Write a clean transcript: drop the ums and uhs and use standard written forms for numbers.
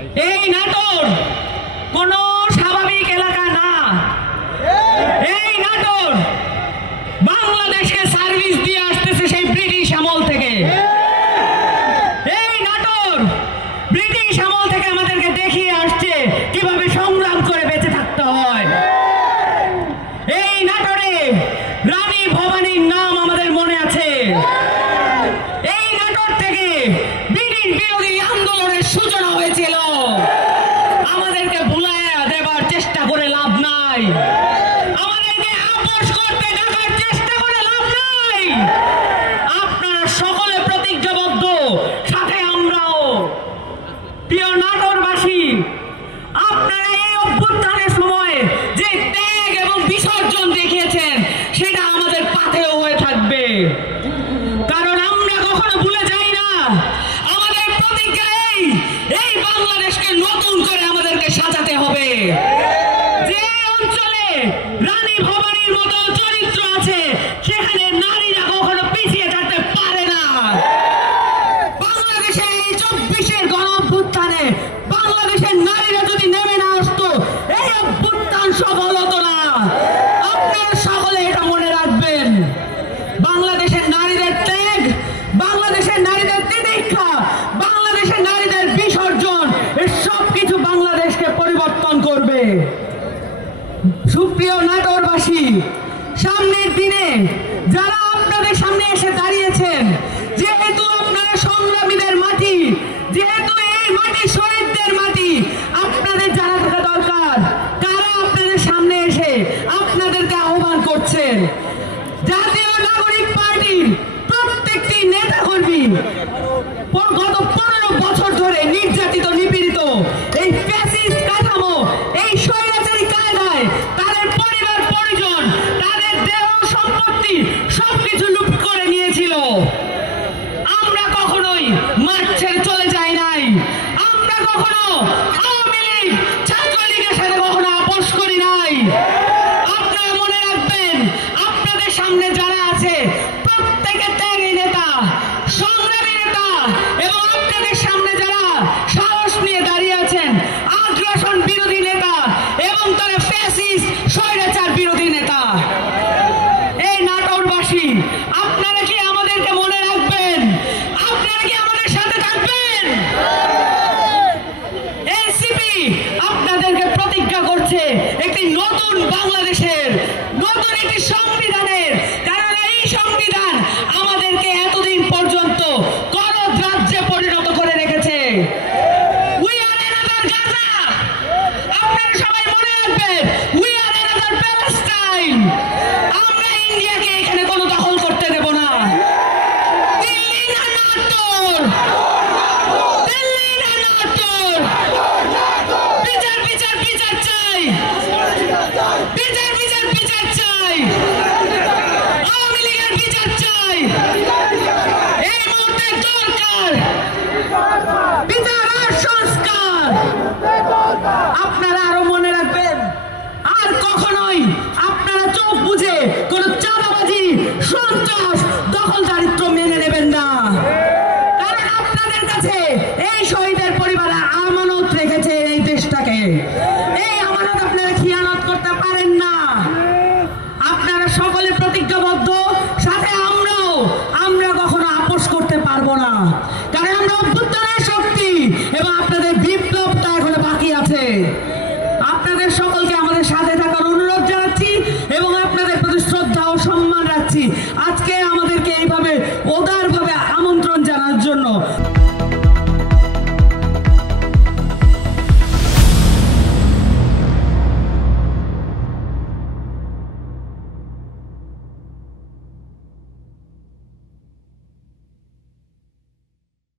এই নাটোর কোনো স্বাভাবিক এলাকা না। এই নাটোর বাংলাদেশকে সার্ভিস দিয়ে আসতেছে সেই ব্রিটিশ আমল থেকে। এই নাটোর ব্রিটিশ আমল থেকে আমাদেরকে দেখিয়ে আসছে কিভাবে সংগ্রাম করে বেঁচে থাকতে হয়। এই নাটোরে রানী ভবানীর নাম আমাদের মনে আছে। এই নাটোর থেকে ব্রিটিশ বিরোধী আন্দোলনের সূচনা হয়েছিল। আমাদেরকে ভুলাইয়া দেবার চেষ্টা করে লাভ নাই, আমাদেরকে আপোষ করতে ডাকার চেষ্টা করে লাভ নাই। আপনারা সকলে প্রতিজ্ঞাবদ্ধ, সাথে আমরাও। প্রিয় নাটোরবাসী, আপনারা এই অভ্যুত্থানের সময় যে ত্যাগ এবং বিসর্জন দেখিয়েছেন সেটা আমাদের পাথেয় হয়ে থাকবে, কারণ আমরা কখনো ভুলে যাই না। আমাদের প্রতিজ্ঞা এই বাংলাদেশকে নতুন করে আমাদেরকে সাজাতে হবে। যে অঞ্চলে রানী ভবানীর মতো চরিত্র আছে সেখানে নারীরা কখনো পিছিয়ে থাকতে পারে না। বাংলাদেশের এই 24-এর গণ অভ্যুত্থানে বাংলাদেশের নারীরা যদি নেমে না আসতো, এই অভ্যুত্থান সফল হতো না। আপনারা সকলে এটা মনে রাখবেন। বাংলাদেশের নারীদের ত্যাগ, বাংলাদেশের নারীদের তিতিক্ষা, বাংলাদেশের নারীদের বিসর্জন, এর সবকিছু বাংলাদেশকে পরিবর্তন করবে। সুপ্রিয় নাটোরবাসী, সামনের দিনে যারা আপনাদের সামনে এসে দাঁড়িয়েছেন, যেহেতু আপনারা সংগ্রামীদের মাটি, যেহেতু এই মাটি শহীদদের মাটি, আপনাদের জানা থাকা দরকার কারা আপনাদের সামনে এসে আপনাদেরকে আহ্বান করছেন। জাতীয় নাগরিক পার্টির প্রত্যেকটি নেতা কর্মী গত 15 বছর ধরে নির্যাতিত, নিপীড়িত এই ফ্যাসিস্ট কাঠামো, এই স্বৈরাচারী কায়দায় তাদের পরিবার পরিজন, তাদের দেহ সম্পত্তি সবকিছু লুট করে নিয়েছিল। আমরা কখনোই মাঠ ছেড়ে চলে যাই নাই। আমরা কখনো আওয়ামী লীগ, ছাত্রলীগের সাথে কখনো আপোষ করি নাই। আপনারা মনে রাখবেন, আপনাদের সামনে যারা আছে প্রত্যেকে ত্যাগী নেতা, সংগ্রামী নেতা, এবং আপনাদের সামনে যারা সাহস নিয়ে দাঁড়িয়ে আছেন আগ্রাসন বিরোধী নেতা এবং তারা ফ্যাসিস্ট স্বৈরাচার বিরোধী নেতা। এই নাটোরবাসী, আপনারা কি আমাদেরকে মনে রাখবেন? আপনারা কি আমাদের সাথে থাকবেন? এনসিপি আপনাদেরকে প্রতিজ্ঞা করছে একটি নতুন বাংলাদেশের, নতুন একটি সংবিধানের, কারণ এই সংবিধান আমাদেরকে এতদিন পর্যন্ত করদ রাজ্যে পরিণত করে রেখেছে। We are another Gaza. আপনারা সবাই মনে রাখবেন, উই আর অ্যানাদার প্যালেস্টাইন। আমরা ইন্ডিয়াকে এখানে কোনো দখল করতে দেব না। দিল্লি না নাটোর, দিল্লি না নাটোর। বিচার বিচার বিচার চাই, বিচার বিচার বিচার চাই, আওয়ামী লীগের বিচার চাই। এই মুহূর্তে দরকার বিচার আর সংস্কার। আপনারা আরো মনে রাখবেন, আর কখনোই আপনারা চোখ বুঝে কোন চাঁদাবাজি, সন্ত্রাস, দখলদারিত্ব মেনে নেবেন না, কারণ আপনাদের কাছে এই শহীদের পরিবারে আমানত রেখেছে এই দেশটাকে। এই আমানত আপনারা খিয়ানত করতে পারেন না। আপনারা সকলে প্রতিজ্ঞাবদ্ধ, সাথে আমরাও। আমরা কখনো আপোষ করতে পারবো না, কারণ আমরা অভ্যুত্থানের শক্তি এবং আপনাদের বিপ্লবটা এখনো বাকি আছে। আপনাদের সকলকে আমাদের সাথে থাকার অনুরোধ জানাচ্ছি এবং আপনাদের প্রতি শ্রদ্ধা ও সম্মান রাখছি। আজকে